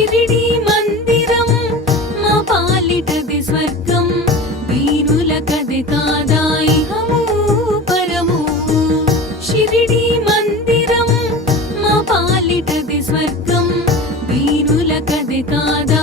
షిరిడి మందిరం మా పాలిటది స్వర్గం వీరుల కది కాదా ఇహము పరము. షిరిడి మందిరం మా పాలిటది స్వర్గం వీరుల కది కాదా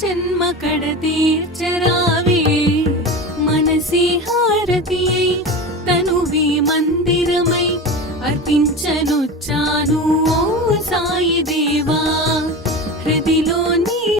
జన్మ కడ తీర్చరావే మనసి హారతి తనువి మందిరమై అర్పించనొచ్చాను ఓ